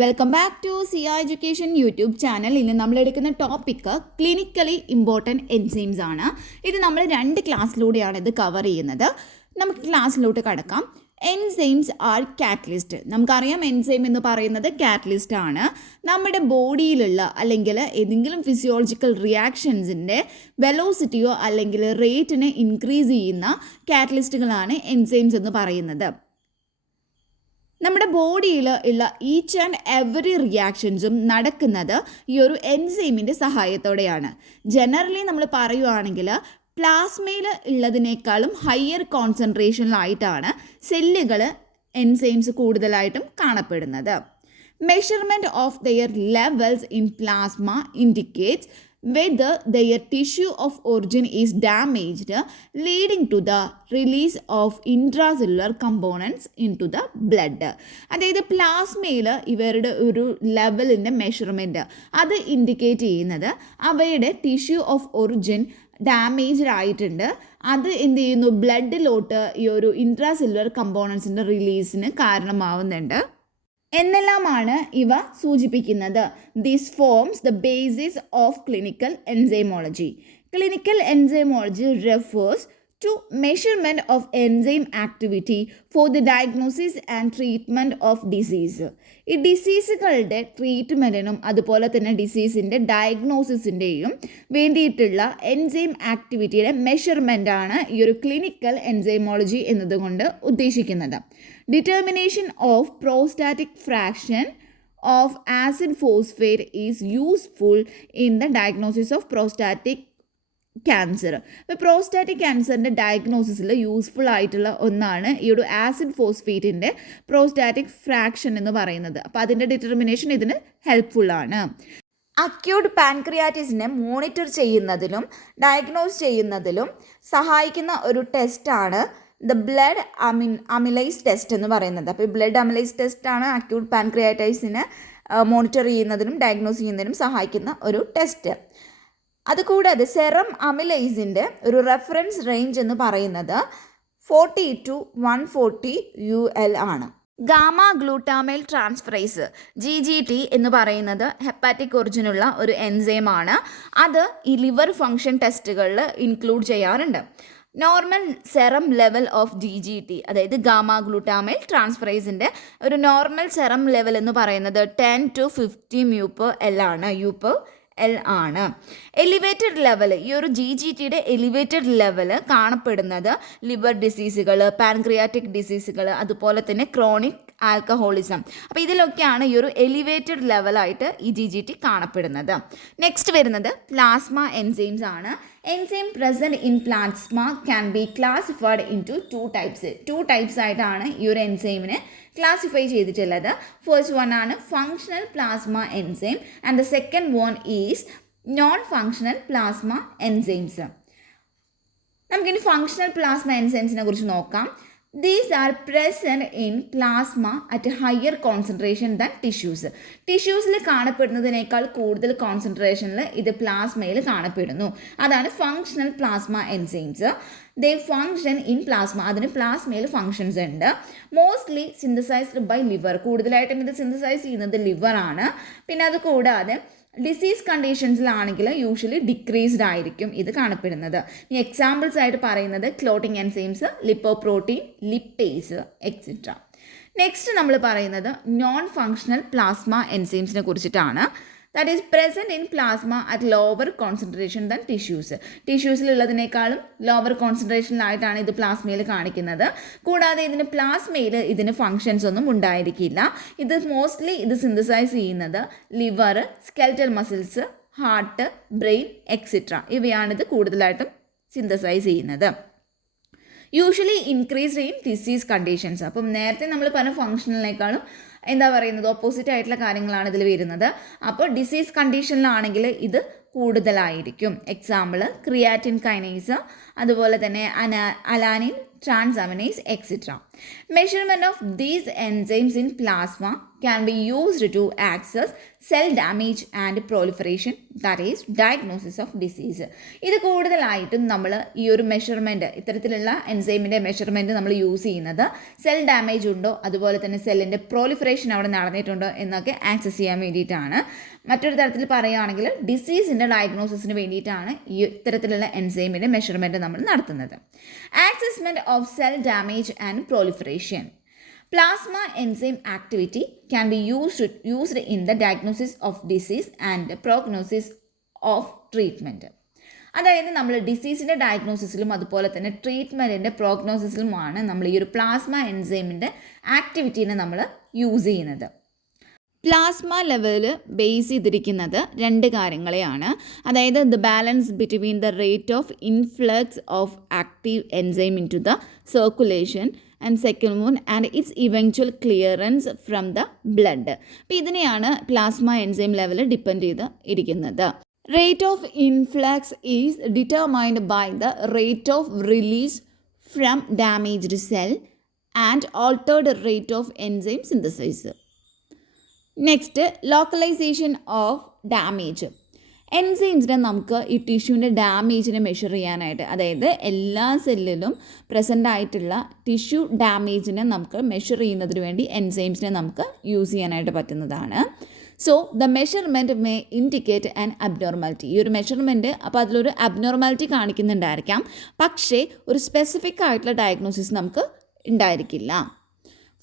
Welcome back to Siya education YouTube channel. ഇന്ന് നമ്മൾ എടുക്കുന്ന ടോപ്പിക്ക് ക്ലിനിക്കലി ഇമ്പോർട്ടൻറ്റ് എൻസൈംസ് ആണ്. ഇത് നമ്മൾ 2 ക്ലാസ്സിലൂടെയാണ് ഇത് കവർ ചെയ്യുന്നത്. നമുക്ക് ക്ലാസ്സിലോട്ട് കടക്കാം. Enzymes are catalyst. നമുക്കറിയാം എൻസൈം എന്ന് പറയുന്നത് കാറ്റലിസ്റ്റ് ആണ്. നമ്മുടെ ബോഡിയിലുള്ള അല്ലെങ്കിൽ ഏതെങ്കിലും ഫിസിയോളജിക്കൽ റിയാക്ഷൻസിൻ്റെ വെലോസിറ്റിയോ അല്ലെങ്കിൽ റേറ്റിനെ ഇൻക്രീസ് ചെയ്യുന്ന കാറ്റലിസ്റ്റുകളാണ് എൻസൈംസ് എന്ന് പറയുന്നത്. നമ്മുടെ ബോഡിയിൽ ഉള്ള ഈച്ച് ആൻഡ് എവറി റിയാക്ഷൻസും നടക്കുന്നത് ഈ ഒരു എൻസൈമിൻ്റെ സഹായത്തോടെയാണ്. ജനറലി നമ്മൾ പറയുകയാണെങ്കിൽ പ്ലാസ്മയിൽ ഉള്ളതിനേക്കാളും ഹയർ കോൺസെൻട്രേഷനിലായിട്ടാണ് സെല്ലുകൾ എൻസൈംസ് കൂടുതലായിട്ടും കാണപ്പെടുന്നത്. Measurement of their levels in plasma indicates whether their tissue of origin is damaged, leading to the release of intracellular components into the blood. അതായത് പ്ലാസ്മയിൽ ഇവരുടെ ഒരു ലെവലിൻ്റെ മെഷർമെൻറ്റ് അത് ഇൻഡിക്കേറ്റ് ചെയ്യുന്നത് അവയുടെ ടിഷ്യൂ ഓഫ് ഒറിജിൻ ഡാമേജ്ഡ് ആയിട്ടുണ്ട്. അത് എന്ത് ചെയ്യുന്നു, ബ്ലഡിലോട്ട് ഈ ഒരു ഇൻട്രാസെല്ലുലർ കമ്പോണൻസിൻ്റെ റിലീസിന് കാരണമാവുന്നുണ്ട് എന്നെല്ലാമാണ് ഇവ സൂചിപ്പിക്കുന്നത്. This forms the basis of clinical enzymology. Clinical enzymology refers to measurement of enzyme activity for the diagnosis and treatment of disease. ഈ ഡിസീസുകളുടെ ട്രീറ്റ്മെൻറ്റിനും അതുപോലെ തന്നെ ഡിസീസിൻ്റെ ഡയഗ്നോസിസിൻ്റെയും വേണ്ടിയിട്ടുള്ള എൻസൈം ആക്ടിവിറ്റിയുടെ മെഷർമെൻ്റാണ് ഈ ഒരു ക്ലിനിക്കൽ എൻസൈമോളജി എന്നതുകൊണ്ട് ഉദ്ദേശിക്കുന്നത്. Determination of prostatic fraction of acid phosphate is useful in the diagnosis of prostatic cancer. അപ്പോൾ prostatic ക്യാൻസറിൻ്റെ ഡയഗ്നോസിസിൽ യൂസ്ഫുൾ ആയിട്ടുള്ള ഒന്നാണ് ഈ ഒരു ആസിഡ് ഫോസ്ഫേറ്റിൻ്റെ പ്രോസ്റ്റാറ്റിക് ഫ്രാക്ഷൻ എന്ന് പറയുന്നത്. അപ്പോൾ അതിൻ്റെ ഡിറ്റർമിനേഷൻ ഇതിന് ഹെൽപ്ഫുള്ളാണ്. അക്യൂട്ട് പാൻക്രിയാറ്റിസിനെ മോണിറ്റർ ചെയ്യുന്നതിലും ഡയഗ്നോസ് ചെയ്യുന്നതിലും സഹായിക്കുന്ന ഒരു ടെസ്റ്റാണ് ദ ബ്ലഡ് അമിലൈസ് ടെസ്റ്റ് എന്ന് പറയുന്നത്. അപ്പോൾ ഈ ബ്ലഡ് അമിലൈസ് ടെസ്റ്റാണ് അക്യൂട്ട് പാൻക്രിയാറ്റൈസിനെ മോണിറ്റർ ചെയ്യുന്നതിനും ഡയഗ്നോസ് ചെയ്യുന്നതിനും സഹായിക്കുന്ന ഒരു ടെസ്റ്റ്. അതുകൂടാതെ സെറം അമിലൈസിൻ്റെ ഒരു റെഫറൻസ് റേഞ്ച് എന്ന് പറയുന്നത് 40 to 140 UL ആണ്. ഗാമ ഗ്ലൂട്ടാമൈൽ ട്രാൻസ്ഫറേസ് GGT എന്ന് പറയുന്നത് ഹെപ്പാറ്റിക് ഒറിജിനുള്ള ഒരു എൻസൈമാണ്. അത് ഈ ലിവർ ഫങ്ഷൻ ടെസ്റ്റുകളിൽ ഇൻക്ലൂഡ് ചെയ്യാറുണ്ട്. Normal serum level of GGT അതായത് ഗാമ ഗ്ലൂട്ടാമൈൽ ട്രാൻസ്ഫറേസിൻ്റെ ഒരു നോർമൽ സെറം ലെവൽ എന്ന് പറയുന്നത് 10 to 50 UPL ആണ്. എലിവേറ്റഡ് ലെവൽ, ഈ ഒരു GGTയുടെ എലിവേറ്റഡ് ലെവൽ കാണപ്പെടുന്നത് ലിവർ ഡിസീസുകൾ, പാൻക്രിയാറ്റിക് ഡിസീസുകൾ, അതുപോലെ തന്നെ ക്രോണിക് ആൽക്കഹോളിസം. അപ്പോൾ ഇതിലൊക്കെയാണ് ഈ ഒരു എലിവേറ്റഡ് ലെവലായിട്ട് ഈ GGT കാണപ്പെടുന്നത്. നെക്സ്റ്റ് വരുന്നത് പ്ലാസ്മ എൻസൈംസ് ആണ്. Enzyme present in plasma can be classified into two types ആയിട്ടാണ് ഈ ഒരു എൻസൈമിനെ ക്ലാസിഫൈ ചെയ്തിട്ടുള്ളത്. ഫസ്റ്റ് വൺ ആണ് functional plasma enzyme and the second one is non functional plasma enzymes. നമുക്കിനി ഫങ്ഷണൽ പ്ലാസ്മ എൻസൈംസിനെ കുറിച്ച് നോക്കാം. These are present in plasma at a higher concentration than tissues. ടിഷ്യൂസിൽ കാണപ്പെടുന്നതിനേക്കാൾ കൂടുതൽ കോൺസെൻട്രേഷനിൽ ഇത് പ്ലാസ്മയിൽ കാണപ്പെടുന്നു. അതാണ് functional plasma enzymes. They function in plasma. അതിന് പ്ലാസ്മയിൽ ഫങ്ഷൻസ് ഉണ്ട്. Mostly synthesised by liver. കൂടുതലായിട്ടും ഇത് സിന്തസൈസ് ചെയ്യുന്നത് ലിവറാണ്. പിന്നെ അത് കൂടാതെ ഡിസീസ് കണ്ടീഷൻസിലാണെങ്കിൽ യൂഷ്വലി ഡിക്രീസ്ഡ് ആയിരിക്കും ഇത് കാണപ്പെടുന്നത്. ഈ എക്സാമ്പിൾസ് ആയിട്ട് പറയുന്നത് clotting enzymes, lipoprotein, lipase etcetera. Next നമ്മൾ പറയുന്നത് നോൺ ഫങ്ഷണൽ പ്ലാസ്മ എൻസൈംസിനെ കുറിച്ചിട്ടാണ്. That is present in plasma at lower concentration than tissues. ടിഷ്യൂസിലുള്ളതിനേക്കാളും ലോവർ കോൺസെൻട്രേഷനിലായിട്ടാണ് ഇത് പ്ലാസ്മയിൽ കാണിക്കുന്നത്. കൂടാതെ ഇതിന് ഫങ്ഷൻസ് ഒന്നും ഉണ്ടായിരിക്കില്ല. ഇത് മോസ്റ്റ്ലി ഇത് സിന്തസൈസ് ചെയ്യുന്നത് liver, skeletal muscles, heart, brain etcetera ഇവയാണിത് കൂടുതലായിട്ടും സിന്തസൈസ് ചെയ്യുന്നത്. Usually increased in disease conditions. അപ്പം നേരത്തെ നമ്മൾ പറഞ്ഞ ഫങ്ഷനിലേക്കാളും ഓപ്പോസിറ്റ് ആയിട്ടുള്ള കാര്യങ്ങളാണ് ഇതിൽ വരുന്നത്. അപ്പോൾ ഡിസീസ് കണ്ടീഷനിലാണെങ്കിൽ ഇത് കൂടുതലായിരിക്കും. എക്സാമ്പിൾ ക്രിയാറ്റിൻ കൈനേസ്, അതുപോലെ തന്നെ alanine transaminase etcetera. Measurement of these enzymes in plasma can be used to access cell damage and proliferation, that is diagnosis of disease. ഇത് കൂടുതലായിട്ടും നമ്മൾ ഈ ഒരു മെഷർമെൻറ്റ്, ഇത്തരത്തിലുള്ള എൻസൈമിൻ്റെ മെഷർമെൻറ്റ് നമ്മൾ യൂസ് ചെയ്യുന്നത് സെൽ ഡാമേജ് ഉണ്ടോ, അതുപോലെ തന്നെ സെല്ലിൻ്റെ പ്രോലിഫറേഷൻ അവിടെ നടന്നിട്ടുണ്ടോ എന്നൊക്കെ ആക്സസ് ചെയ്യാൻ വേണ്ടിയിട്ടാണ്. മറ്റൊരു തരത്തിൽ പറയുകയാണെങ്കിൽ ഡിസീസിൻ്റെ ഡയഗ്നോസിസിന് വേണ്ടിയിട്ടാണ് ഈ ഇത്തരത്തിലുള്ള എൻസൈമിൻ്റെ മെഷർമെൻറ്റ് നമ്മൾ നടത്തുന്നത്. Assessment of cell damage and proliferation. Plasma enzyme activity can be used in the diagnosis of disease and prognosis of treatment. അതായത് നമ്മൾ ഡിസീസിൻ്റെ ഡയഗ്നോസിസിലും അതുപോലെ തന്നെ ട്രീറ്റ്മെൻറ്റിൻ്റെ പ്രോഗ്നോസിസിലുമാണ് നമ്മൾ ഈ ഒരു പ്ലാസ്മ എൻസൈമിൻ്റെ ആക്ടിവിറ്റീനെ നമ്മൾ യൂസ് ചെയ്യുന്നത്. പ്ലാസ്മ ലെവൽ ബേസ് ചെയ്തിരിക്കുന്നത് രണ്ട് കാര്യങ്ങളെയാണ്. അതായത് the balance between the rate of influx of active enzyme into the circulation and second one and its eventual clearance from the blood. അപ്പോൾ ഇതിനെയാണ് പ്ലാസ്മ എൻസൈം ലെവൽ ഡിപ്പെൻഡ് ചെയ്ത് ഇരിക്കുന്നത്. Rate of influx is determined by the rate of release from damaged cell and altered rate of enzyme synthesize. Next, localization of damage. എൻസൈംസിനെ നമുക്ക് ഈ ടിഷ്യൂവിൻ്റെ ഡാമേജിനെ measure ചെയ്യാനായിട്ട്, അതായത് എല്ലാ സെല്ലിലും പ്രസൻ്റ് ആയിട്ടുള്ള ടിഷ്യൂ ഡാമേജിനെ നമുക്ക് മെഷർ ചെയ്യുന്നതിന് വേണ്ടി എൻസൈംസിനെ നമുക്ക് യൂസ് ചെയ്യാനായിട്ട് പറ്റുന്നതാണ്. So the measurement may indicate an abnormality. ഈ ഒരു മെഷർമെൻറ്റ് അപ്പോൾ അതിലൊരു അബ്നോർമാലിറ്റി കാണിക്കുന്നുണ്ടായിരിക്കാം, പക്ഷേ ഒരു സ്പെസിഫിക് ആയിട്ടുള്ള ഡയഗ്നോസിസ് നമുക്ക് ഉണ്ടായിരിക്കില്ല.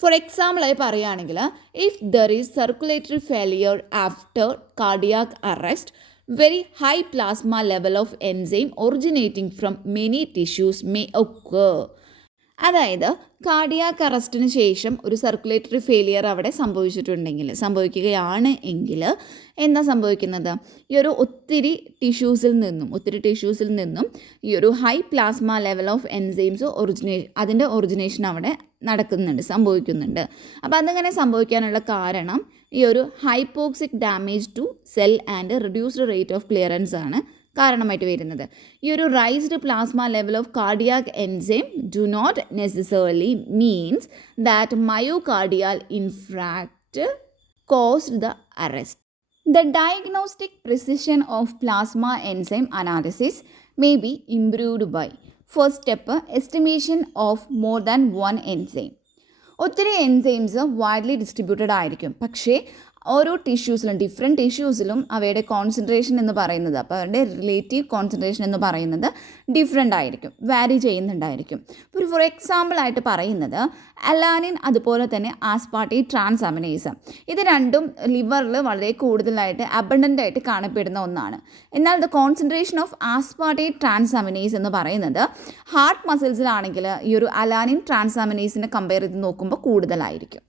ഫോർ എക്സാമ്പിളായി പറയുകയാണെങ്കിൽ, if there is circulatory failure after cardiac arrest, very high plasma level of enzyme originating from many tissues may occur. അതായത് കാർഡിയാക് അറസ്റ്റിന് ശേഷം ഒരു സർക്കുലേറ്ററി ഫെയിലിയർ അവിടെ സംഭവിക്കുകയാണ് എങ്കിൽ എന്താ സംഭവിക്കുന്നത്? ഈ ഒരു ഒത്തിരി ടിഷ്യൂസിൽ നിന്നും ഈ ഒരു high plasma level of enzymes അതിൻ്റെ ഒറിജിനേഷൻ അവിടെ സംഭവിക്കുന്നുണ്ട്. അപ്പോൾ അതിങ്ങനെ സംഭവിക്കാനുള്ള കാരണം ഈ ഒരു hypoxic damage to cell and reduced rate of clearance ആണ് കാരണമായിട്ട് വരുന്നത്. ഈ ഒരു raised plasma level of cardiac enzyme do not necessarily means that myocardial infarct caused the arrest. The diagnostic precision of plasma enzyme analysis may be improved by first step, estimation of more than one enzyme. ഒത്തിരി enzymes widely distributed ആയിരിക്കും, പക്ഷേ ഓരോ different ടിഷ്യൂസിലും അവയുടെ concentration എന്ന് പറയുന്നത്, അപ്പോൾ അവരുടെ relative concentration എന്ന് പറയുന്നത് ഡിഫറെൻ്റ് ആയിരിക്കും, വാരി ചെയ്യുന്നുണ്ടായിരിക്കും. ഇപ്പോൾ ഫോർ എക്സാമ്പിളായിട്ട് പറയുന്നത് അലാനിൻ, അതുപോലെ തന്നെ ആസ്പാർട്ടേറ്റ് ട്രാൻസാമിനേസ്. ഇത് രണ്ടും ലിവറിൽ വളരെ കൂടുതലായിട്ട് അബണ്ടൻ്റ് ആയിട്ട് കാണപ്പെടുന്ന ഒന്നാണ്. എന്നാൽ ദ കോൺസെൻട്രേഷൻ ഓഫ് ആസ്പാർട്ടേറ്റ് ട്രാൻസാമിനേസ് എന്ന് പറയുന്നത് ഹാർട്ട് മസിൽസിലാണെങ്കിൽ ഈ ഒരു അലാനിൻ ട്രാൻസാമിനേസിനെ കമ്പയർ ചെയ്ത് നോക്കുമ്പോൾ കൂടുതലായിരിക്കും.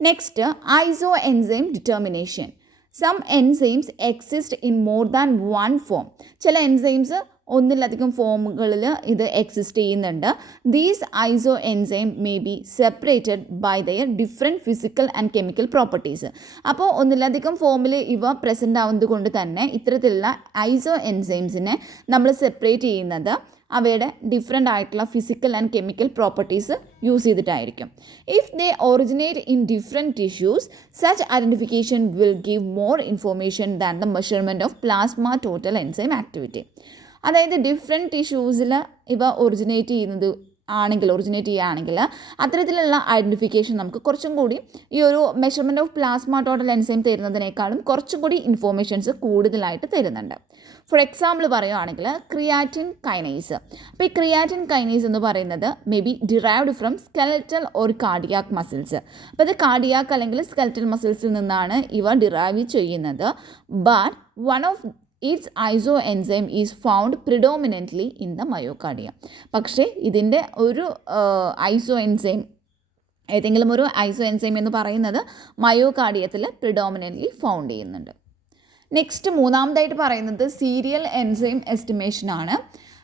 Next, isoenzyme determination. Some enzymes exist in more than one form. ചില എൻസൈംസ് ഒന്നിലധികം ഫോമുകളിൽ ഇത് എക്സിസ്റ്റ് ചെയ്യുന്നുണ്ട്. These iso enzyme may be separated by their different physical and chemical properties. അപ്പോൾ ഒന്നിലധികം ഫോമിൽ ഇവ പ്രസൻ്റ് ആവുന്നത് കൊണ്ട് തന്നെ ഇത്തരത്തിലുള്ള ഐസോ എൻസൈംസിനെ നമ്മൾ സെപ്പറേറ്റ് ചെയ്യുന്നത് അവയുടെ ഡിഫറെൻ്റ് ആയിട്ടുള്ള physical and chemical properties use ചെയ്തിട്ടായിരിക്കും. If they originate in different tissues, such identification will give more information than the measurement of plasma total enzyme activity. അതായത് ഡിഫറെൻറ്റ് ടിഷ്യൂസിൽ ഇവ ഒറിജിനേറ്റ് ചെയ്യുകയാണെങ്കിൽ അത്തരത്തിലുള്ള ഐഡൻറ്റിഫിക്കേഷൻ നമുക്ക് കുറച്ചും കൂടി ഈ ഒരു measurement of plasma total enzyme തരുന്നതിനേക്കാളും കുറച്ചും കൂടി ഇൻഫോർമേഷൻസ് കൂടുതലായിട്ട് തരുന്നുണ്ട്. ഫോർ എക്സാമ്പിൾ പറയുകയാണെങ്കിൽ ക്രിയാറ്റിൻ കൈനേസ്. അപ്പോൾ ഈ ക്രിയാറ്റിൻ കൈനേസ് എന്ന് പറയുന്നത് may be derived from skeletal or cardiac muscles. അപ്പോൾ ഇത് കാർഡിയാക് അല്ലെങ്കിൽ സ്കെലറ്റൽ മസിൽസിൽ നിന്നാണ് ഇവ ഡിറൈവ് ചെയ്യുന്നത്. But one of its iso enzyme is found predominantly in the myocardium. പക്ഷേ ഇതിൻ്റെ ഒരു ഏതെങ്കിലും ഒരു ഐസോ എൻസൈം എന്ന് പറയുന്നത് മയോകാർഡിയത്തിൽ പ്രിഡോമിനൻ്റ്ലി ഫൗണ്ട് ചെയ്യുന്നുണ്ട്. നെക്സ്റ്റ്, മൂന്നാമതായിട്ട് പറയുന്നത് സീരിയൽ എൻസൈം എസ്റ്റിമേഷൻ ആണ്.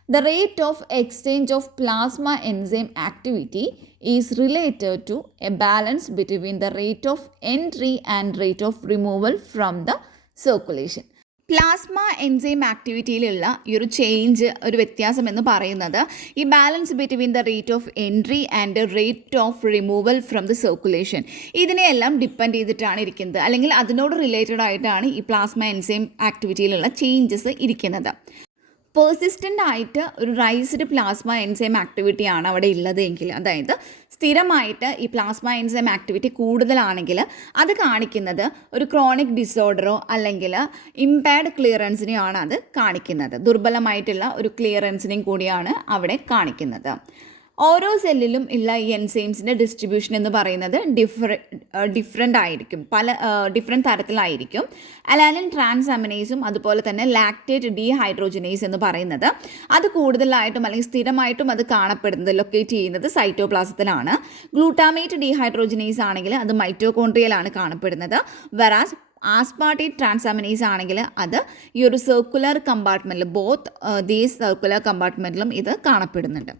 The rate of exchange of plasma enzyme activity is related to a balance between the rate of entry and rate of removal from the circulation. Plasma enzyme ആക്ടിവിറ്റിയിലുള്ള ഈ ഒരു change, ഒരു വ്യത്യാസം എന്ന് പറയുന്നത് ഈ balance between the rate of entry and rate of removal from the circulation, ഇതിനെയെല്ലാം depend ചെയ്തിട്ടാണ് ഇരിക്കുന്നത്, അല്ലെങ്കിൽ അതിനോട് റിലേറ്റഡ് ആയിട്ടാണ് ഈ പ്ലാസ്മ എൻസൈം ആക്ടിവിറ്റിയിലുള്ള ചേഞ്ചസ് ഇരിക്കുന്നത്. പേഴ്സിസ്റ്റൻ്റ് ആയിട്ട് ഒരു റൈസ്ഡ് പ്ലാസ്മ എൻസൈം ആക്ടിവിറ്റിയാണ് അവിടെ ഉള്ളത് എങ്കിൽ, അതായത് സ്ഥിരമായിട്ട് ഈ പ്ലാസ്മ എൻസൈം ആക്ടിവിറ്റി കൂടുതലാണെങ്കിൽ അത് കാണിക്കുന്നത് ഒരു ക്രോണിക് ഡിസോർഡറോ അല്ലെങ്കിൽ ഇംപയർഡ് ക്ലിയറൻസിനെയോ ആണ് അത് കാണിക്കുന്നത്. ദുർബലമായിട്ടുള്ള ഒരു ക്ലിയറൻസിനെയും കൂടിയാണ് അവിടെ കാണിക്കുന്നത്. ഓരോ സെല്ലിലും ഉള്ള ഈ എൻസൈംസിൻ്റെ ഡിസ്ട്രിബ്യൂഷൻ എന്ന് പറയുന്നത് ഡിഫറെൻ്റ് ആയിരിക്കും, ഡിഫറെൻറ്റ് തരത്തിലായിരിക്കും. അലാനിൻ ട്രാൻസാമിനേസും അതുപോലെ തന്നെ ലാക്റ്റേറ്റ് ഡീഹൈഡ്രോജനേസ് എന്ന് പറയുന്നത് അത് കൂടുതലായിട്ടും അല്ലെങ്കിൽ സ്ഥിരമായിട്ടും അത് കാണപ്പെടുന്നത്, ലൊക്കേറ്റ് ചെയ്യുന്നത് സൈറ്റോപ്ലാസത്തിലാണ്. ഗ്ലൂട്ടാമേറ്റ് ഡീഹൈഡ്രോജനേസ് ആണെങ്കിൽ അത് മൈറ്റോകോൺട്രിയയിലാണ് കാണപ്പെടുന്നത്. വെറാസ് ആസ്പാർട്ടേറ്റ് ട്രാൻസാമിനേസ് ആണെങ്കിൽ അത് ഈ ഒരു സർക്കുലർ കമ്പാർട്ട്മെൻറ്റിൽ, ബോത്ത് ദീസ് സർക്കുലർ കമ്പാർട്ട്മെൻറ്റിലും ഇത് കാണപ്പെടുന്നുണ്ട്.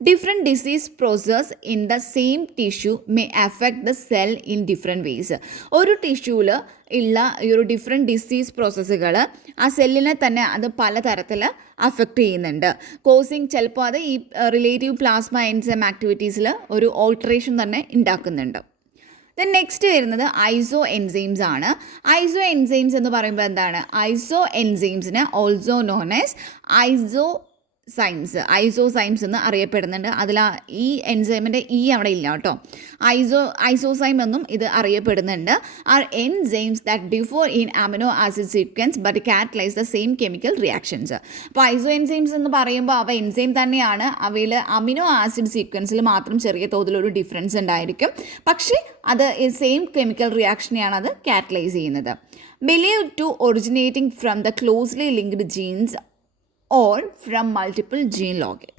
Different disease process in the same tissue may affect the cell in different ways. ഒരു ടിഷ്യൂവിൽ ഉള്ള ഈ ഒരു ഡിഫറെൻറ്റ് ഡിസീസ് പ്രോസസ്സുകൾ ആ സെല്ലിനെ തന്നെ അത് പലതരത്തിൽ അഫക്റ്റ് ചെയ്യുന്നുണ്ട്. കോസിങ് ചിലപ്പോൾ അത് ഈ റിലേറ്റീവ് പ്ലാസ്മ എൻസൈം ആക്ടിവിറ്റീസിൽ ഒരു ഓൾട്ടറേഷൻ തന്നെ ഉണ്ടാക്കുന്നുണ്ട്. ദെൻ നെക്സ്റ്റ് വരുന്നത് ഐസോ എൻസൈംസ് ആണ്. ഐസോ എൻസൈംസ് എന്ന് പറയുമ്പോൾ എന്താണ്? ഐസോ എൻസൈംസിന് ഓൾസോ നോൺ ആസ് ഐസോസൈംസ് എന്ന് അറിയപ്പെടുന്നുണ്ട്. അതിൽ ഈ എൻസൈമിൻ്റെ അവിടെ ഇല്ല കേട്ടോ. ഐസോസൈം എന്നും ഇത് അറിയപ്പെടുന്നുണ്ട്. Are enzymes that differ in amino acid sequence but catalyse the same chemical reactions. അപ്പോൾ ഐസോ എൻസൈംസ് എന്ന് പറയുമ്പോൾ അവ എൻസൈം തന്നെയാണ്, അവയിൽ അമിനോ ആസിഡ് സീക്വൻസിൽ മാത്രം ചെറിയ തോതിലൊരു ഡിഫറൻസ് ഉണ്ടായിരിക്കും, പക്ഷേ അത് സെയിം കെമിക്കൽ റിയാക്ഷനെയാണ് അത് കാറ്റലൈസ് ചെയ്യുന്നത്. Believe to originating from the closely linked genes or from multiple gene login.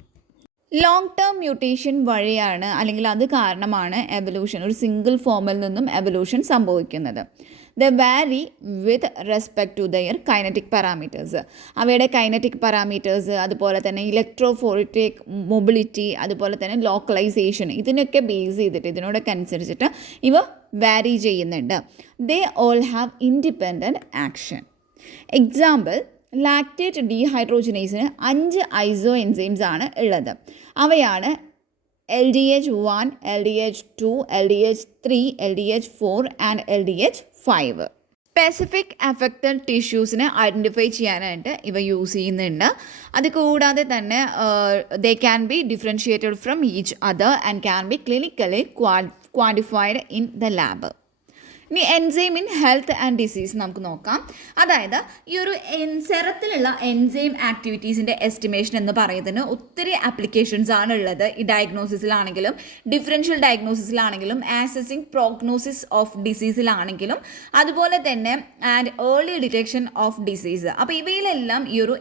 Long term mutation വഴിയാണ് അല്ലെങ്കിൽ അത് കാരണമാണ് എവല്യൂഷൻ, ഒരു സിംഗിൾ ഫോമിൽ നിന്നും എവല്യൂഷൻ സംഭവിക്കുന്നത്. The vary with respect to their kinetic parameters. അവയുടെ കൈനറ്റിക് പാരാമീറ്റേഴ്സ്, അതുപോലെ തന്നെ ഇലക്ട്രോഫോറിറ്റിക് മൊബിലിറ്റി, അതുപോലെ തന്നെ ലോക്കലൈസേഷൻ, ഇതിനൊക്കെ ബേസ് ചെയ്തിട്ട്, ഇതിനോടൊക്കെ അനുസരിച്ചിട്ട് ഇവ വാരി ചെയ്യുന്നുണ്ട്. They all have independent action. Example, lactate ഡീഹൈഡ്രോജനേസിന് 5 ഐസോ എൻസൈംസ് ആണ് ഉള്ളത്. അവയാണ് LDH1, LDH2, LDH3, LDH4 and LDH5. Specific affected ടിഷ്യൂസിനെ ഐഡൻറ്റിഫൈ ചെയ്യാനായിട്ട് ഇവ യൂസ് ചെയ്യുന്നുണ്ട്. അത് കൂടാതെ തന്നെ they can be differentiated from each other and can be clinically quantified in the lab. ഇനി enzyme in health and disease നമുക്ക് നോക്കാം. അതായത് ഈ ഒരു സെറത്തിലുള്ള എൻസൈം ആക്ടിവിറ്റീസിൻ്റെ എസ്റ്റിമേഷൻ എന്ന് പറയുന്നതിന് ഒത്തിരി ആപ്ലിക്കേഷൻസ് ആണ് ഉള്ളത്. ഈ ഡയഗ്നോസിസിലാണെങ്കിലും ഡിഫറൻഷ്യൽ ഡയഗ്നോസിസിലാണെങ്കിലും ആസസിങ് പ്രോഗ്നോസിസ് ഓഫ് ഡിസീസിലാണെങ്കിലും അതുപോലെ തന്നെ and early detection of disease. അപ്പോൾ ഇവയിലെല്ലാം ഈ ഒരു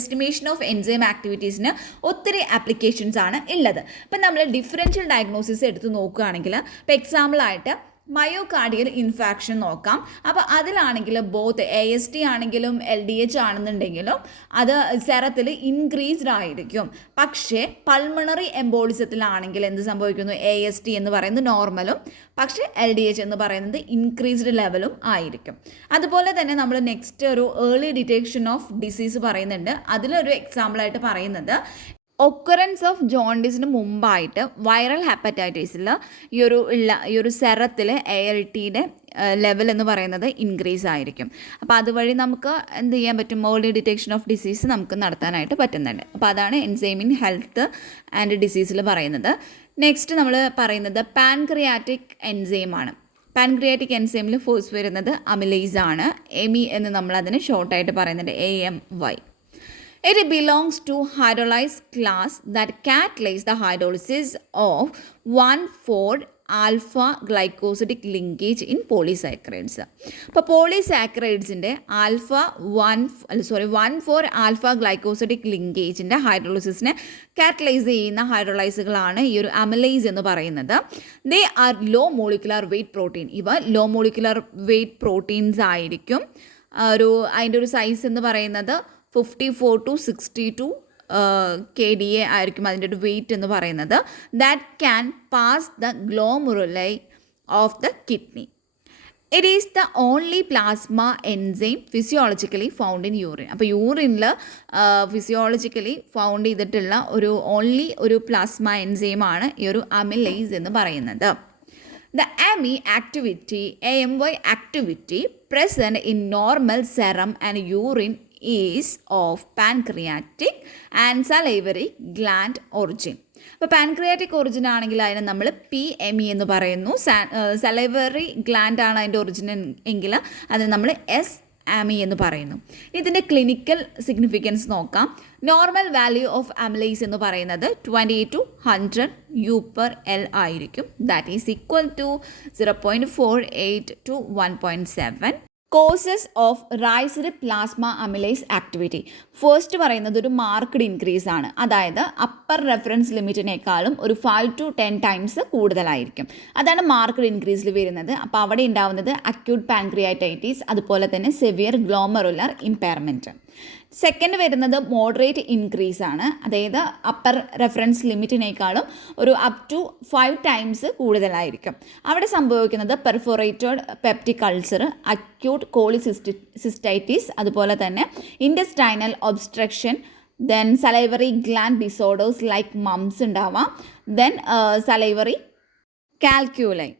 എസ്റ്റിമേഷൻ ഓഫ് എൻസൈം ആക്ടിവിറ്റീസിന് ഒത്തിരി ആപ്ലിക്കേഷൻസ് ആണ് ഉള്ളത്. ഇപ്പം നമ്മൾ ഡിഫറൻഷ്യൽ ഡയഗ്നോസിസ് എടുത്ത് നോക്കുകയാണെങ്കിൽ, ഇപ്പോൾ എക്സാമ്പിളായിട്ട് മയോകാർഡിയൽ ഇൻഫാക്ഷൻ നോക്കാം. അപ്പോൾ അതിലാണെങ്കിൽ ബോത്ത് AST ആണെങ്കിലും LDH ആണെന്നുണ്ടെങ്കിലും അത് സെറത്തിൽ ഇൻക്രീസ്ഡ് ആയിരിക്കും. പക്ഷേ പൾമണറി എംബോളിസത്തിലാണെങ്കിൽ എന്ത് സംഭവിക്കുന്നു? AST എന്ന് പറയുന്നത് നോർമലും, പക്ഷേ LDH എന്ന് പറയുന്നത് ഇൻക്രീസ്ഡ് ലെവലും ആയിരിക്കും. അതുപോലെ തന്നെ നമ്മൾ നെക്സ്റ്റ് ഒരു ഏർലി ഡിറ്റക്ഷൻ ഓഫ് ഡിസീസ് പറയുന്നുണ്ട്. അതിലൊരു എക്സാമ്പിളായിട്ട് പറയുന്നത് ഒക്കറൻസ് ഓഫ് ജോണ്ടിസിന് മുമ്പായിട്ട് വൈറൽ ഹെപ്പറ്റൈറ്റിസിൽ ഈ ഒരു സെറത്തിൽ ALTയുടെ ലെവൽ എന്ന് പറയുന്നത് ഇൻക്രീസ് ആയിരിക്കും. അപ്പോൾ അതുവഴി നമുക്ക് എന്ത് ചെയ്യാൻ പറ്റും? ഏർലി ഡിറ്റക്ഷൻ ഓഫ് ഡിസീസ് നമുക്ക് നടത്താനായിട്ട് പറ്റുന്നുണ്ട്. അപ്പോൾ അതാണ് എൻസൈം ഇൻ ഹെൽത്ത് ആൻഡ് ഡിസീസിൽ പറയുന്നത്. നെക്സ്റ്റ് നമ്മൾ പറയുന്നത് പാൻക്രിയാറ്റിക് എൻസൈമാണ്. പാൻക്രിയാറ്റിക് എൻസൈമിൽ ഫോഴ്സ് വരുന്നത് അമിലേസ് ആണ്. എമി എന്ന് നമ്മൾ അതിന് ഷോർട്ടായിട്ട് പറയുന്നുണ്ട്, AMY. It belongs to hydrolyse class that catalyze the hydrolysis of 1,4-alpha glycosidic linkage in polysaccharides. അപ്പോൾ പോളിസാക്കറൈഡ്സിൻ്റെ 1,4-alpha glycosidic ലിങ്കേജിൻ്റെ ഹൈഡ്രോളിസിസിനെ കാറ്റലൈസ് ചെയ്യുന്ന ഹൈഡ്രോളൈസുകളാണ് ഈ ഒരു അമിലേസ് എന്ന് പറയുന്നത്. They are low molecular weight protein. ഇവ ലോ മോളിക്കുലർ വെയ്റ്റ് പ്രോട്ടീൻസ് ആയിരിക്കും. അതിൻ്റെ ഒരു സൈസ് എന്ന് പറയുന്നത് 54 to 62 KDA ആയിരിക്കും അതിൻ്റെ ഒരു വെയിറ്റ് എന്ന് പറയുന്നത്. That can pass the glomeruli of the kidney. It is the only plasma enzyme physiologically found in urine. അപ്പോൾ യൂറിനിൽ ഫിസിയോളജിക്കലി ഫൗണ്ട് ചെയ്തിട്ടുള്ള ഓൺലി ഒരു പ്ലാസ്മ എൻസൈമാണ് ഈ ഒരു അമിലേസ് എന്ന് പറയുന്നത്. The AMY activity present in normal serum and urine is of pancreatic and salivary gland origin. അപ്പോൾ പാൻക്രിയാറ്റിക് ഒറിജിൻ ആണെങ്കിൽ അതിനെ നമ്മൾ PME എന്ന് പറയുന്നു. സലൈവറി ഗ്ലാൻഡ് ആണ് അതിൻ്റെ ഒറിജിൻ എങ്കിൽ അതിന് നമ്മൾ SAME എന്ന് പറയുന്നു. ഇതിൻ്റെ ക്ലിനിക്കൽ സിഗ്നിഫിക്കൻസ് നോക്കാം. നോർമൽ വാല്യൂ ഓഫ് അമിലേസ് എന്ന് പറയുന്നത് 20 to 100 U/L ആയിരിക്കും. That is equal to 0.48 to 1.7. Causes of raised plasma amylase activity. First പറയുന്നത് ഒരു മാർക്ക്ഡ് ഇൻക്രീസ് ആണ്. അതായത് അപ്പർ റെഫറൻസ് ലിമിറ്റിനേക്കാളും ഒരു 5 to 10 ടൈംസ് കൂടുതലായിരിക്കും. അതാണ് മാർക്ക്ഡ് ഇൻക്രീസിൽ വരുന്നത്. അപ്പോൾ അവിടെ ഉണ്ടാവുന്നത് അക്യൂട്ട് പാൻക്രിയാറ്റൈറ്റിസ്, അതുപോലെ തന്നെ സെവിയർ ഗ്ലോമറുലർ ഇമ്പയർമെൻറ്റ്. സെക്കൻഡ് വരുന്നത് മോഡറേറ്റ് ഇൻക്രീസ് ആണ്. അതായത് അപ്പർ റെഫറൻസ് ലിമിറ്റിനേക്കാളും ഒരു അപ് ടു 5 ടൈംസ് കൂടുതലായിരിക്കും. അവിടെ സംഭവിക്കുന്നത് perforated peptic ulcer, acute cholecystitis, അതുപോലെ തന്നെ intestinal obstruction, then salivary gland disorders like moms ഉണ്ടാവാം, ദെൻ സലൈവറി കാൽക്യൂലൈ.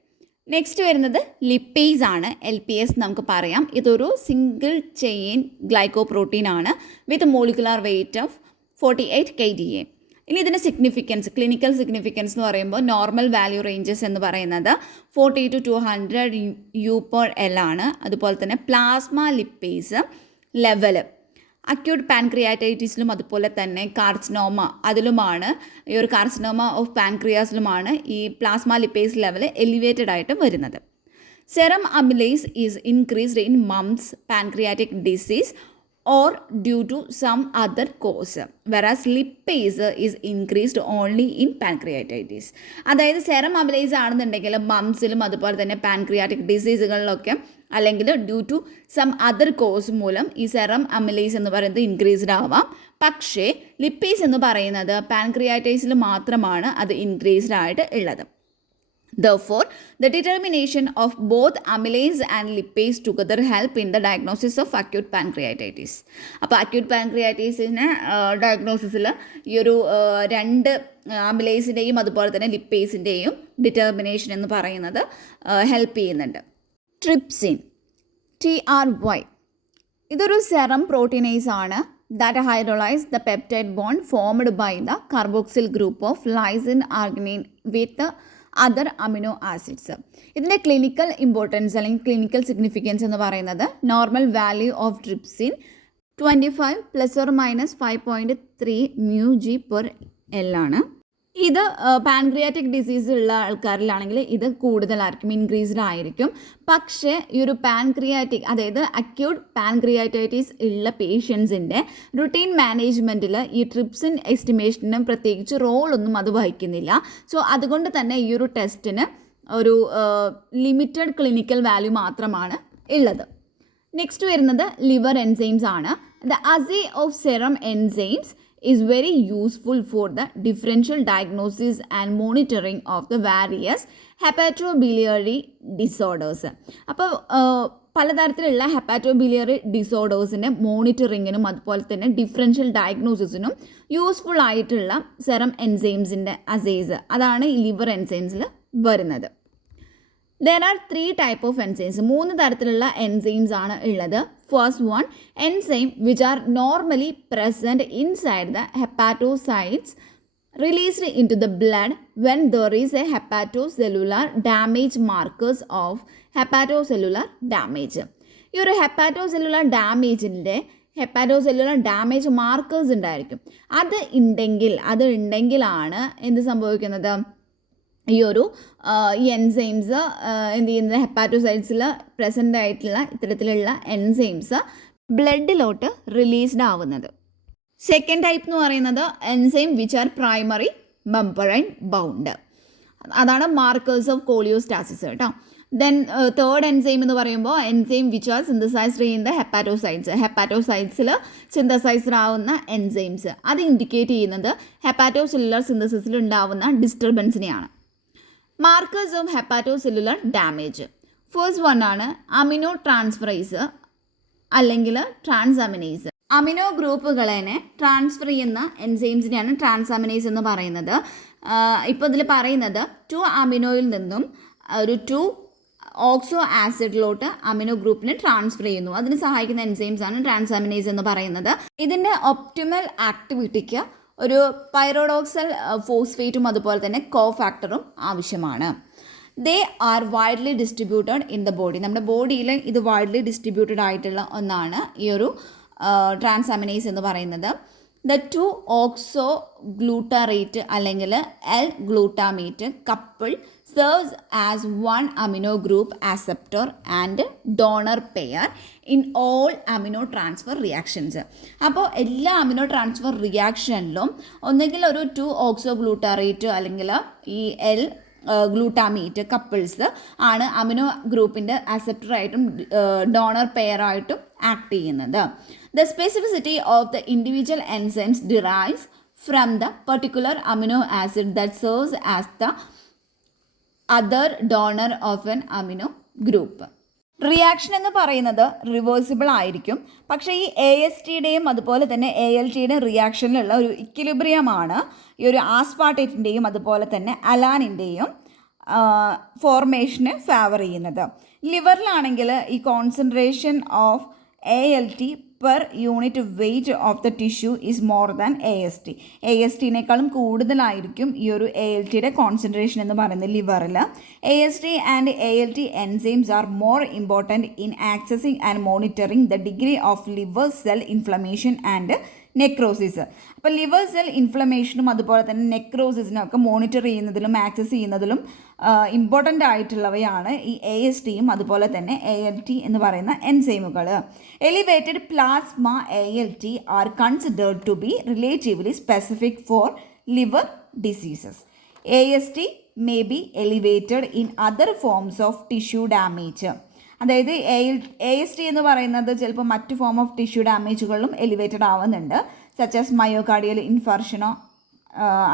നെക്സ്റ്റ് വരുന്നത് ലിപ്പേസ് ആണ്. LPS നമുക്ക് പറയാം. ഇതൊരു സിംഗിൾ ചെയിൻ ഗ്ലൈക്കോപ്രോട്ടീൻ ആണ് വിത്ത് മോളിക്കുലർ വെയിറ്റ് ഓഫ് 48 kDa. ഇനി ഇതിൻ്റെ സിഗ്നിഫിക്കൻസ്, ക്ലിനിക്കൽ സിഗ്നിഫിക്കൻസ് എന്ന് പറയുമ്പോൾ നോർമൽ വാല്യൂ റേഞ്ചസ് എന്ന് പറയുന്നത് 40 to 200 U/L ആണ്. അതുപോലെ തന്നെ പ്ലാസ്മ ലിപ്പേസ് ലെവല് അക്യൂട്ട് പാൻക്രിയാറ്റൈറ്റിസിലും അതുപോലെ തന്നെ കാർസിനോമ അതിലുമാണ്, ഈ ഒരു കാർസിനോമ ഓഫ് പാൻക്രിയാസിലുമാണ് ഈ പ്ലാസ്മ ലിപ്പേസ് ലെവൽ എലിവേറ്റഡ് ആയിട്ട് വരുന്നത്. Serum amylase is increased in moms pancreatic disease or due to some other cause, whereas lipase is increased only in pancreatitis. അതായത് serum amylase ആണെന്നുണ്ടെങ്കിൽ മംസിലും അതുപോലെ തന്നെ പാൻക്രിയാറ്റിക് ഡിസീസുകളിലൊക്കെ അല്ലെങ്കിൽ due to some other cause മൂലം ഈ സെറം അമിലേസ് എന്ന് പറയുന്നത് ഇൻക്രീസ്ഡ് ആവാം. പക്ഷേ ലിപ്പേസ് എന്ന് പറയുന്നത് പാൻക്രിയാറ്റൈസിൽ മാത്രമാണ് അത് ഇൻക്രീസ്ഡ് ആയിട്ട് ഉള്ളത്. Therefore, the determination of both amylase and lipase together help in the diagnosis of acute pancreatitis. അപ്പോൾ അക്യൂട്ട് പാൻക്രിയാറ്റൈസിനെ ഡയഗ്നോസിസിൽ ഈ ഒരു രണ്ട് അമിലേസിൻ്റെയും അതുപോലെ തന്നെ ലിപ്പേസിൻ്റെയും ഡിറ്റർമിനേഷൻ എന്ന് പറയുന്നത് ഹെൽപ്പ് ചെയ്യുന്നുണ്ട്. ട്രിപ്സിൻ TRY ഇതൊരു സെറം പ്രോട്ടീനേസ് ആണ് that hydrolyze the peptide bond formed by the carboxyl group of lysine arginine with other amino acids. ഇതിൻ്റെ ക്ലിനിക്കൽ ഇമ്പോർട്ടൻസ് അല്ലെങ്കിൽ ക്ലിനിക്കൽ സിഗ്നിഫിക്കൻസ് എന്ന് പറയുന്നത് normal value of trypsin 25 ± 5.3 μg/L ആണ്. ഇത് pancreatic disease ഉള്ള ആൾക്കാരിലാണെങ്കിൽ ഇത് കൂടുതലായിരിക്കും, ഇൻക്രീസ്ഡ് ആയിരിക്കും. പക്ഷേ ഈ ഒരു പാൻക്രിയാറ്റിക് അതായത് അക്യൂട്ട് പാൻക്രിയാറ്റൈറ്റിസ് ഉള്ള പേഷ്യൻസിൻ്റെ റുട്ടീൻ മാനേജ്മെൻറ്റിൽ ഈ ട്രിപ്സിൻ എസ്റ്റിമേഷനും പ്രത്യേകിച്ച് റോളൊന്നും അത് വഹിക്കുന്നില്ല. സോ അതുകൊണ്ട് തന്നെ ഈ ഒരു ടെസ്റ്റിന് ഒരു ലിമിറ്റഡ് ക്ലിനിക്കൽ വാല്യൂ മാത്രമാണ് ഉള്ളത്. നെക്സ്റ്റ് വരുന്നത് ലിവർ എൻസൈംസ് ആണ്. The assay of serum enzymes is very useful for the differential diagnosis and monitoring of the various hepatobiliary disorders. അപ്പോൾ പലതരത്തിലുള്ള ഹെപ്പാറ്റോബിലിയറി ഡിസോർഡേഴ്സിൻ്റെ മോണിറ്ററിങ്ങിനും അതുപോലെ തന്നെ ഡിഫറൻഷ്യൽ ഡയഗ്നോസിസിനും യൂസ്ഫുൾ ആയിട്ടുള്ള സെറം എൻസൈംസിൻ്റെ അസേസ് അതാണ് ഈ ലിവർ എൻസൈംസിൽ വരുന്നത്. There are 3 type of enzymes. 3 തരത്തിലുള്ള enzymes ആണ് ഉള്ളത്. First one, enzyme which are normally present inside the hepatocytes released into the blood when there is a hepatocellular damage markers of hepatocellular damage. ഈ ഒരു ഹെപ്പാറ്റോസെല്ലുലാർ damage markers ഉണ്ടായിരിക്കും. അത് ഉണ്ടെങ്കിലാണ് എന്ത് സംഭവിക്കുന്നത്, ഈ എൻസൈംസ് എന്ത് ചെയ്യുന്നത്, ഹെപ്പാറ്റോസൈറ്റ്സിൽ പ്രസൻ്റ് ആയിട്ടുള്ള ഇത്തരത്തിലുള്ള എൻസൈംസ് ബ്ലഡിലോട്ട് റിലീസ്ഡ് ആവുന്നത്. സെക്കൻഡ് ടൈപ്പ് എന്ന് പറയുന്നത് enzyme which are primary membrane bound, അതാണ് മാർക്കേഴ്സ് ഓഫ് കോളിയോസ്റ്റാസിസ് കേട്ടോ. ദെൻ തേർഡ് എൻസൈം എന്ന് പറയുമ്പോൾ enzyme which are synthesized in the ഹെപ്പാറ്റോസൈറ്റ്സിൽ സിന്തസൈസ്ഡ് ആവുന്ന എൻസൈംസ് അത് ഇൻഡിക്കേറ്റ് ചെയ്യുന്നത് ഹെപ്പാറ്റോസെല്ലുലാർ സിന്തസിസിൽ ഉണ്ടാവുന്ന ഡിസ്റ്റർബൻസിനെയാണ്. Markers of hepatocellular damage. First one ആണ് അമിനോ ട്രാൻസ്ഫറൈസ് അല്ലെങ്കിൽ ട്രാൻസാമിനേസ്. അമിനോ ഗ്രൂപ്പുകളെ ട്രാൻസ്ഫർ ചെയ്യുന്ന എൻസൈംസിനെയാണ് ട്രാൻസാമിനേസ് എന്ന് പറയുന്നത്. ഇപ്പോൾ ഇതിൽ പറയുന്നത് 2 അമിനോയിൽ നിന്നും ഒരു 2 ഓക്സോ ആസിഡിലോട്ട് അമിനോ ഗ്രൂപ്പിനെ ട്രാൻസ്ഫർ ചെയ്യുന്നു. അതിന് സഹായിക്കുന്ന എൻസൈംസ് ആണ് ട്രാൻസാമിനേസ് എന്ന് പറയുന്നത്. ഇതിൻ്റെ ഒപ്റ്റിമൽ ആക്ടിവിറ്റിക്ക് ഒരു പൈറോഡോക്സൽ ഫോസ്ഫേറ്റും അതുപോലെ തന്നെ കോഫാക്ടറും ആവശ്യമാണ്. They are widely distributed in the body. നമ്മുടെ ബോഡിയിൽ ഇത് വൈഡ്ലി ഡിസ്ട്രിബ്യൂട്ടഡ് ആയിട്ടുള്ള ഒന്നാണ് ഈ ഒരു ട്രാൻസാമിനേസ് എന്ന് പറയുന്നത്. ദ 2 ഓക്സോ ഗ്ലൂട്ടാറേറ്റ് അല്ലെങ്കിൽ L glutamate couple serves as one amino group acceptor and donor pair in all amino transfer reactions. അപ്പോൾ എല്ലാ അമിനോ ട്രാൻസ്ഫർ റിയാക്ഷനിലും ഒന്നുകിൽ ഒരു 2 ഓക്സോ ഗ്ലൂട്ടാറേറ്റ് അല്ലെങ്കിൽ ഈ എൽ ഗ്ലൂട്ടാമേറ്റ് കപ്പിൾസ് ആണ് അമിനോ ഗ്രൂപ്പിൻ്റെ അക്സെപ്റ്ററായിട്ടും ഡോണർ പെയറായിട്ടും ആക്ട് ചെയ്യുന്നത്. The specificity of the individual enzymes derives from the particular amino acid that serves as the other donor of N amino group. Reaction എന്ന് പറയുന്നത് reversible ആയിരിക്കും. പക്ഷേ ഈ ASTയുടെയും അതുപോലെ തന്നെ ALTയുടെയും റിയാക്ഷനിലുള്ള ഒരു ഇക്വിലിബ്രിയമാണ് ഈ ഒരു ആസ്പാർട്ടേറ്റിൻ്റെയും അതുപോലെ തന്നെ അലാനിൻ്റെയും ഫോർമേഷന് ഫേവർ ചെയ്യുന്നത്. ലിവറിലാണെങ്കിൽ ഈ concentration of ALT per unit weight of the tissue is more than ASTനേക്കാളും കൂടുതലായിരിക്കും ഈ ഒരു ALTയുടെ കോൺസെൻട്രേഷൻ എന്ന് പറയുന്നത് ലിവറിൽ. AST and ALT enzymes are more important in ആക്സസിങ് and monitoring the degree of liver cell inflammation and necrosis. അപ്പോൾ ലിവർ സെൽ ഇൻഫ്ലമേഷനും അതുപോലെ തന്നെ നെക്രോസിസിനും ഒക്കെ മോണിറ്റർ ചെയ്യുന്നതിലും ആക്സസ് ചെയ്യുന്നതിലും ഇമ്പോർട്ടൻ്റ് ആയിട്ടുള്ളവയാണ് ഈ ASTയും അതുപോലെ തന്നെ ALT എന്ന് പറയുന്ന എൻസൈമുകൾ. Elevated plasma ALT are considered to be relatively specific for liver diseases. AST may be elevated in other forms of tissue damage. അതായത് AST എന്ന് പറയുന്നത് ചിലപ്പോൾ മറ്റ് ഫോം ഓഫ് ടിഷ്യൂ ഡാമേജുകളിലും എലിവേറ്റഡ് ആവുന്നുണ്ട്, സച്ച് ആസ് മയോകാർഡിയൽ ഇൻഫർഷനോ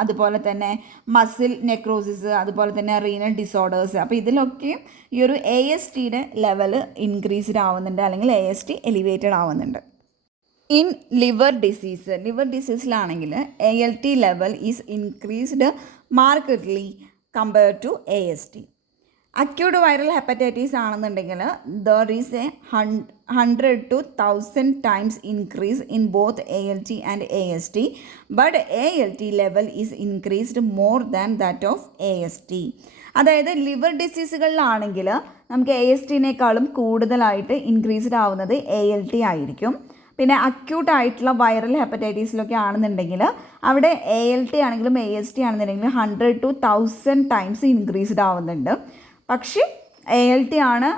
അതുപോലെ തന്നെ മസിൽ നെക്രോസിസ് അതുപോലെ തന്നെ റീനൽ ഡിസോർഡേഴ്സ്. അപ്പോൾ ഇതിലൊക്കെയും ഈ ഒരു ASTയുടെ ലെവൽ ഇൻക്രീസ്ഡ് ആവുന്നുണ്ട് അല്ലെങ്കിൽ AST എലിവേറ്റഡ് ആവുന്നുണ്ട്. ഇൻ ലിവർ ഡിസീസിലാണെങ്കിൽ ALT level is increased markedly compared to AST. Acute viral hepatitis ആണെന്നുണ്ടെങ്കിൽ there is 100 to 1000 times increase in both ALT and AST, but ALT level is increased more than that of AST. അതായത് liver ഡിസീസുകളിലാണെങ്കിൽ നമുക്ക് ASTനേക്കാളും കൂടുതലായിട്ട് increased ആവുന്നത് ALT ആയിരിക്കും. പിന്നെ അക്യൂട്ടായിട്ടുള്ള viral ഹെപ്പറ്റൈറ്റീസിലൊക്കെ ആണെന്നുണ്ടെങ്കിൽ അവിടെ ALT ആണെങ്കിലും AST ആണെന്നുണ്ടെങ്കിലും 100 to 1000 ടൈംസ് ഇൻക്രീസ്ഡ് ആവുന്നുണ്ട്. പക്ഷേ ALT ആണ്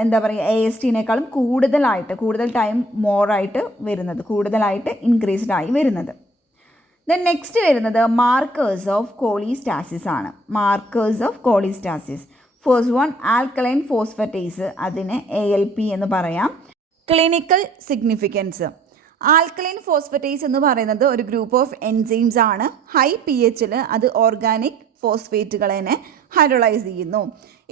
എന്താ പറയുക ASTനേക്കാളും കൂടുതൽ ടൈം മോറായിട്ട് വരുന്നത്, കൂടുതലായിട്ട് ഇൻക്രീസ്ഡ് ആയി വരുന്നത്. ദെൻ നെക്സ്റ്റ് വരുന്നത് മാർക്കേഴ്സ് ഓഫ് കോളിസ്റ്റാസിസ് ആണ്. Markers of cholestasis. First one alkaline phosphatase, അതിനെ ALP എന്ന് പറയാം. Clinical significance. ആൽക്കലൈൻ ഫോസ്ഫറ്റേസ് എന്ന് പറയുന്നത് ഒരു ഗ്രൂപ്പ് ഓഫ് എൻസൈംസ് ആണ്. ഹൈ pHൽ അത് ഓർഗാനിക് ഫോസ്ഫേറ്റുകളെ ഹൈഡ്രോളൈസ് ചെയ്യുന്നു.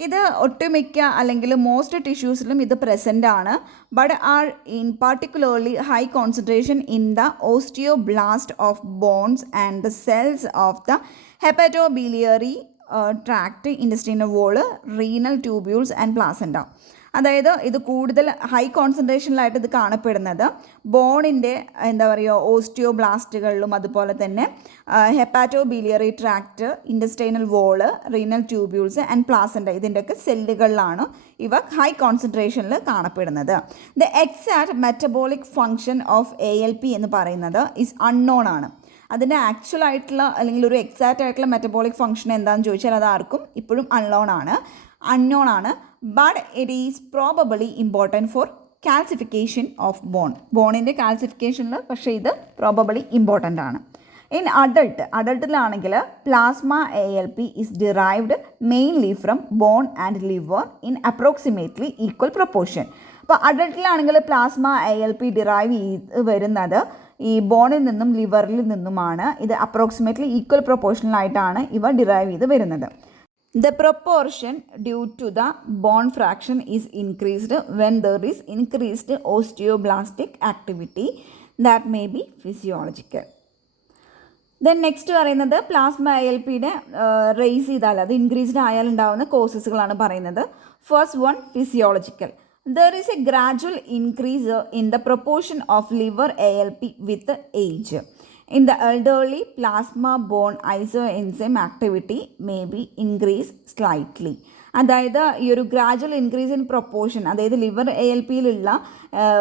ഇത് ഒട്ടുമിക്ക അല്ലെങ്കിൽ മോസ്റ്റ് ടിഷ്യൂസിലും ഇത് പ്രസൻ്റ് ആണ്. But are in particularly high concentration in the osteoblast of bones and the cells of the hepatobiliary tract, intestinal wall, renal tubules and placenta. അതായത് ഇത് കൂടുതൽ ഹൈ കോൺസെൻട്രേഷനിലായിട്ട് ഇത് കാണപ്പെടുന്നത് ബോണിൻ്റെ എന്താ പറയുക ഓസ്റ്റിയോബ്ലാസ്റ്റുകളിലും അതുപോലെ തന്നെ hepatobiliary tract, intestinal wall, renal tubules and placenta ഇതിൻ്റെയൊക്കെ സെല്ലുകളിലാണ് ഇവ ഹൈ കോൺസെൻട്രേഷനിൽ കാണപ്പെടുന്നത്. The exact metabolic function of ALP എന്ന് പറയുന്നത് ഈസ് അൺനോൺ ആണ്. അതിൻ്റെ ആക്ച്വൽ ആയിട്ടുള്ള അല്ലെങ്കിൽ ഒരു എക്സാക്റ്റ് ആയിട്ടുള്ള മെറ്റബോളിക് ഫങ്ഷൻ എന്താണെന്ന് ചോദിച്ചാൽ അത് ആർക്കും ഇപ്പോഴും അൺനോൺ ആണ്. But it is probably important for calcification of ബോണിൻ്റെ കാൽസിഫിക്കേഷനിൽ പക്ഷേ ഇത് പ്രോബബിളി ഇമ്പോർട്ടൻ്റ് ആണ്. ഇൻ അഡൾട്ടിലാണെങ്കിൽ plasma ALP is derived mainly from bone and liver in approximately equal proportion. അപ്പോൾ അഡൾട്ടിലാണെങ്കിൽ പ്ലാസ്മ ALP ഡിറൈവ് ചെയ്ത് വരുന്നത് ഈ ബോണിൽ നിന്നും ലിവറിൽ നിന്നുമാണ്. ഇത് അപ്രോക്സിമേറ്റ്ലി ഈക്വൽ പ്രൊപ്പോർഷണലായിട്ടാണ് ഇവ ഡിറൈവ് ചെയ്ത് വരുന്നത്. The proportion due to the bone fraction is increased when there is increased osteoblastic activity that may be physiological. Then next പറയുന്നത് പ്ലാസ്മ ILPയുടെ റേസ് ചെയ്താൽ അത് ഇൻക്രീസ്ഡ് ആയാൽ ഉണ്ടാകുന്ന കോസസുകളാണ് പറയുന്നത്. First one physiological. There is A gradual increase in the proportion of liver ALP with age. In the elderly, plasma bone isoenzyme activity may be increased slightly. അതായത് ഈ ഒരു gradual increase in proportion, അതായത് liver ALPയിലുള്ള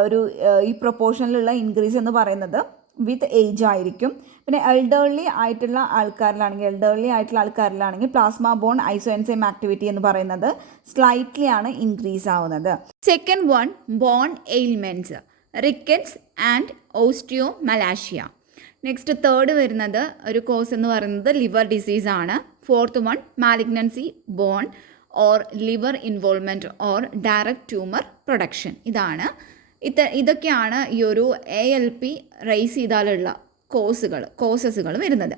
ഒരു ഈ പ്രൊപ്പോർഷനിലുള്ള increase എന്ന് പറയുന്നത് വിത്ത് age ആയിരിക്കും. പിന്നെ എൽഡർലി ആയിട്ടുള്ള ആൾക്കാരിലാണെങ്കിൽ പ്ലാസ്മ ബോൺ ഐസോഎൻസൈം ആക്ടിവിറ്റി എന്ന് പറയുന്നത് സ്ലൈറ്റ്ലി ആണ് ഇൻക്രീസ് ആവുന്നത്. Second one bone ailments, rickets and osteomalacia. Next third വരുന്നത് ഒരു കോസ് എന്ന് പറയുന്നത് ലിവർ ഡിസീസ് ആണ്. Fourth one malignancy bone or liver involvement or direct tumour production. ഇതൊക്കെയാണ് ഈ ഒരു ALP റൈസ് ചെയ്താലുള്ള കോസസുകൾ വരുന്നത്.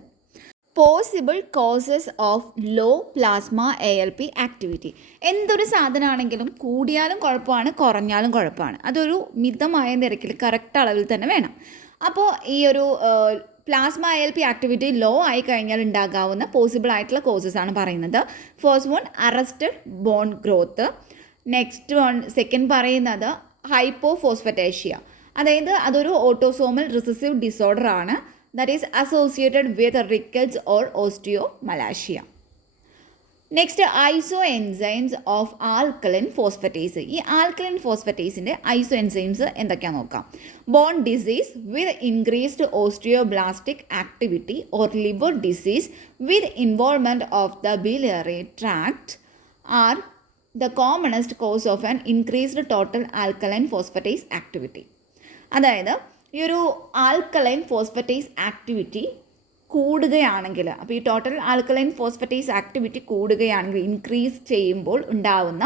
Possible causes of low plasma ALP activity. എന്തൊരു സാധനമാണെങ്കിലും കൂടിയാലും കുഴപ്പമാണ്, കുറഞ്ഞാലും കുഴപ്പമാണ്. അതൊരു മിതമായ നിരക്കിൽ കറക്റ്റ് അളവിൽ തന്നെ വേണം. അപ്പോൾ ഈ ഒരു പ്ലാസ്മ ALP ആക്ടിവിറ്റി ലോ ആയി കഴിഞ്ഞാൽ ഉണ്ടാകാവുന്ന പോസിബിൾ ആയിട്ടുള്ള കോസസ് ആണ് പറയുന്നത്. First one arrested bone growth. Next one second പറയുന്നത് ഹൈപ്പോഫോസ്ഫറ്റേഷ്യ, അതായത് അതൊരു ഓട്ടോസോമൽ റിസസീവ് ഡിസോർഡർ ആണ്. That is associated with rickets or osteomalacia. Next iso enzymes of alkaline phosphatase. ഈ ആൽക്കലൈൻ ഫോസ്ഫറ്റേസിൻ്റെ ഐസോ എൻസൈംസ് എന്തൊക്കെയാണെന്ന് നോക്കാം. Bone disease with increased osteoblastic activity or liver disease with involvement of the biliary tract are the commonest cause of an increased total alkaline phosphatase activity. അതായത് ഈ ഒരു alkaline phosphatase activity കൂടുകയാണെങ്കിൽ, അപ്പോൾ ഈ total alkaline phosphatase activity കൂടുകയാണെങ്കിൽ, increase ചെയ്യുമ്പോൾ ഉണ്ടാവുന്ന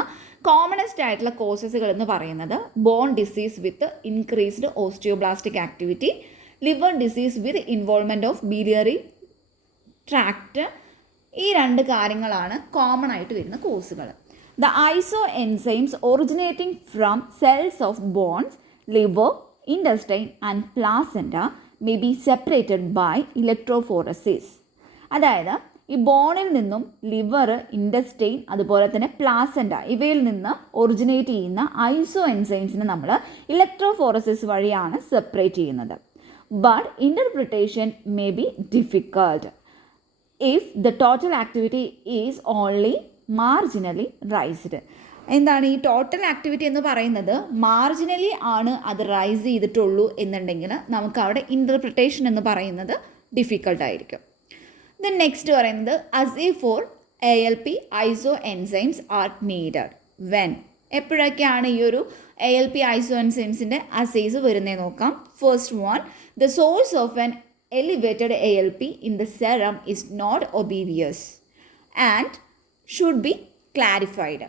commonest ആയിട്ടുള്ള കോസസുകൾ എന്ന് പറയുന്നത് bone disease with increased osteoblastic activity, liver disease with involvement of biliary tract. ഈ രണ്ട് കാര്യങ്ങളാണ് കോമൺ ആയിട്ട് വരുന്ന കോസുകൾ. The iso enzymes originating from cells of bones, liver, intestine and placenta may be separated by electrophoresis. അതായത് ഈ ബോണിൽ നിന്നും liver, intestine, അതുപോലെ തന്നെ പ്ലാസെൻറ്റ ഇവയിൽ നിന്ന് ഒറിജിനേറ്റ് ചെയ്യുന്ന ഐസോ എൻസൈംസിനെ നമ്മൾ ഇലക്ട്രോഫോറസിസ് വഴിയാണ് സെപ്പറേറ്റ് ചെയ്യുന്നത്. But interpretation may be difficult if the total activity is only marginally raised. എന്താണ് ഈ ടോട്ടൽ ആക്ടിവിറ്റി എന്ന് പറയുന്നത് മാർജിനലി ആണ് അത് റൈസ് ചെയ്തിട്ടുള്ളൂ എന്നുണ്ടെങ്കിൽ നമുക്ക് അവിടെ ഇൻ്റർപ്രിട്ടേഷൻ എന്ന് പറയുന്നത് ഡിഫിക്കൾട്ടായിരിക്കും. ദെൻ നെക്സ്റ്റ് പറയുന്നത് assay for ALP iso enzymes are needed when. എപ്പോഴൊക്കെയാണ് ഈ ഒരു ALP ഐസോ എൻസൈംസിൻ്റെ അസേസ് വരുന്നത് നോക്കാം. First one, the source of an elevated ALP in the serum is not obvious and should be clarified.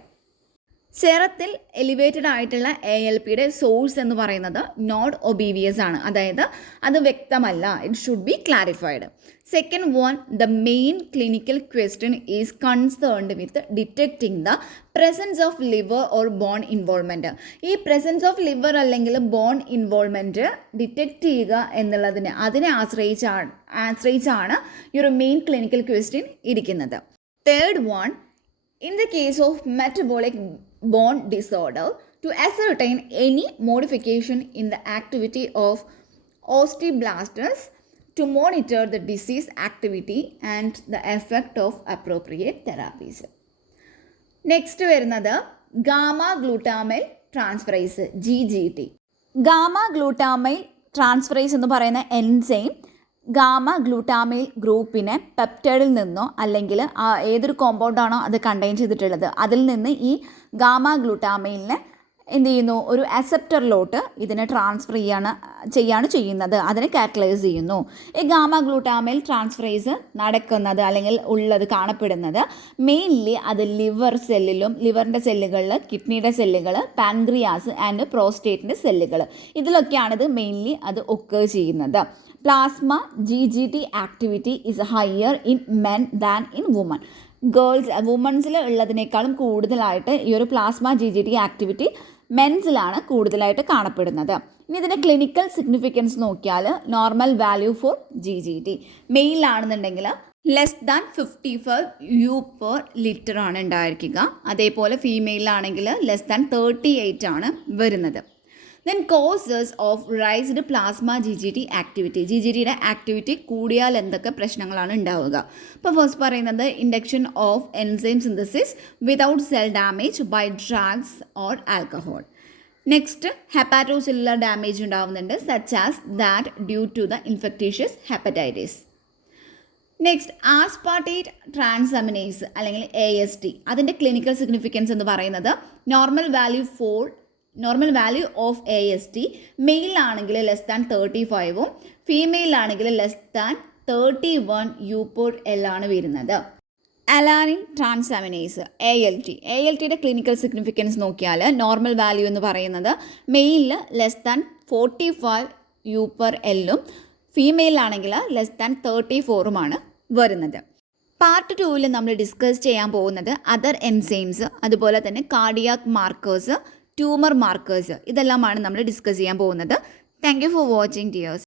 സെറത്തിൽ elevated ആയിട്ടുള്ള ALPയുടെ സോഴ്സ് എന്ന് പറയുന്നത് നോട്ട് ഒബീവിയസ് ആണ്, അതായത് അത് വ്യക്തമല്ല. It should be clarified. Second one, the main clinical question is concerned with detecting the presence of liver or bone involvement. ഈ പ്രസൻസ് ഓഫ് ലിവർ അല്ലെങ്കിൽ ബോൺ ഇൻവോൾവ്മെൻറ്റ് ഡിറ്റക്റ്റ് ചെയ്യുക എന്നുള്ളതിനെ ആശ്രയിച്ചാണ് ഈ ഒരു മെയിൻ ക്ലിനിക്കൽ ക്വസ്റ്റ്യൻ ഇരിക്കുന്നത്. Third one, in the case of metabolic bone disorder, to ascertain any modification in the activity of osteoblasts to monitor the disease activity and the effect of appropriate therapies. Next വരുന്നത് gamma glutamyl transferase GGT. Gamma glutamyl transferase എന്ന് പറയുന്ന enzyme gamma ഗ്ലൂട്ടാമൈൽ ഗ്രൂപ്പിനെ പെപ്റ്റൈഡിൽ നിന്നോ അല്ലെങ്കിൽ ഏതൊരു കോമ്പൗണ്ടാണോ അത് contain ചെയ്തിട്ടുള്ളത് അതിൽ നിന്ന് ഈ ഗാമ ഗ്ലൂട്ടാമൈലിനെ എന്ത് ചെയ്യുന്നു, ഒരു അക്സെപ്റ്ററിലോട്ട് ഇതിനെ ട്രാൻസ്ഫർ ചെയ്യാണ് ചെയ്യുന്നത്, അതിനെ കാറ്റലൈസ് ചെയ്യുന്നു. ഈ ഗാമ ഗ്ലൂട്ടാമൈൽ ട്രാൻസ്ഫറേസ് നടക്കുന്നത് അല്ലെങ്കിൽ കാണപ്പെടുന്നത് മെയിൻലി അത് ലിവർ സെല്ലിലും, ലിവറിൻ്റെ സെല്ലുകളിൽ, കിഡ്നിയുടെ സെല്ലുകൾ, പാൻക്രിയാസ് ആൻഡ് പ്രോസ്റ്റേറ്റിൻ്റെ സെല്ലുകൾ, ഇതിലൊക്കെയാണിത് മെയിൻലി അത് ഒക്കേർ ചെയ്യുന്നത്. Plasma GGT activity is higher in men than in women. വുമൺസിൽ ഉള്ളതിനേക്കാളും കൂടുതലായിട്ട് ഈ ഒരു പ്ലാസ്മ GGT ആക്ടിവിറ്റി മെൻസിലാണ് കൂടുതലായിട്ട് കാണപ്പെടുന്നത്. ഇനി ഇതിൻ്റെ ക്ലിനിക്കൽ സിഗ്നിഫിക്കൻസ് നോക്കിയാൽ നോർമൽ വാല്യൂ ഫോർ GGT മെയിലാണെന്നുണ്ടെങ്കിൽ ലെസ് ദാൻ 55 U/L ആണ് ഉണ്ടായിരിക്കുക. അതേപോലെ ഫീമെയിലാണെങ്കിൽ ലെസ് ദാൻ 38 ആണ് വരുന്നത്. Then causes of raised plasma GGT activity, GGTയുടെ ആക്ടിവിറ്റി കൂടിയാൽ എന്തൊക്കെ പ്രശ്നങ്ങളാണ് ഉണ്ടാവുക. ഇപ്പോൾ ഫസ്റ്റ് പറയുന്നത് induction of enzyme synthesis without cell damage by drugs or alcohol. Next hepatocellular damage ഉണ്ടാവുന്നുണ്ട് such as that due to the infectious hepatitis. Next aspartate transaminase അല്ലെങ്കിൽ AST, അതിൻ്റെ ക്ലിനിക്കൽ സിഗ്നിഫിക്കൻസ് എന്ന് പറയുന്നത് നോർമൽ വാല്യൂ ഓഫ് AST മെയിലാണെങ്കിൽ less than 35ഉം ഫീമെയിലാണെങ്കിൽ less than 31 U/L ആണ് വരുന്നത്. അലാനിൻ ട്രാൻസാമിനേസ് ALTയുടെ ക്ലിനിക്കൽ സിഗ്നിഫിക്കൻസ് നോക്കിയാൽ നോർമൽ വാല്യൂ എന്ന് പറയുന്നത് മെയിലിൽ ലെസ് ദാൻ 45 U/L ഫീമെയിലാണെങ്കിൽ ലെസ് ദാൻ 34ഉമാണ് വരുന്നത്. പാർട്ട് 2 നമ്മൾ ഡിസ്കസ് ചെയ്യാൻ പോകുന്നത് അതർ എൻസൈംസ്, അതുപോലെ തന്നെ കാർഡിയാക് മാർക്കേഴ്സ്, ട്യൂമർ മാർക്കേഴ്സ്, ഇതെല്ലാമാണ് നമ്മൾ ഡിസ്കസ് ചെയ്യാൻ പോകുന്നത്. Thank you for watching dears.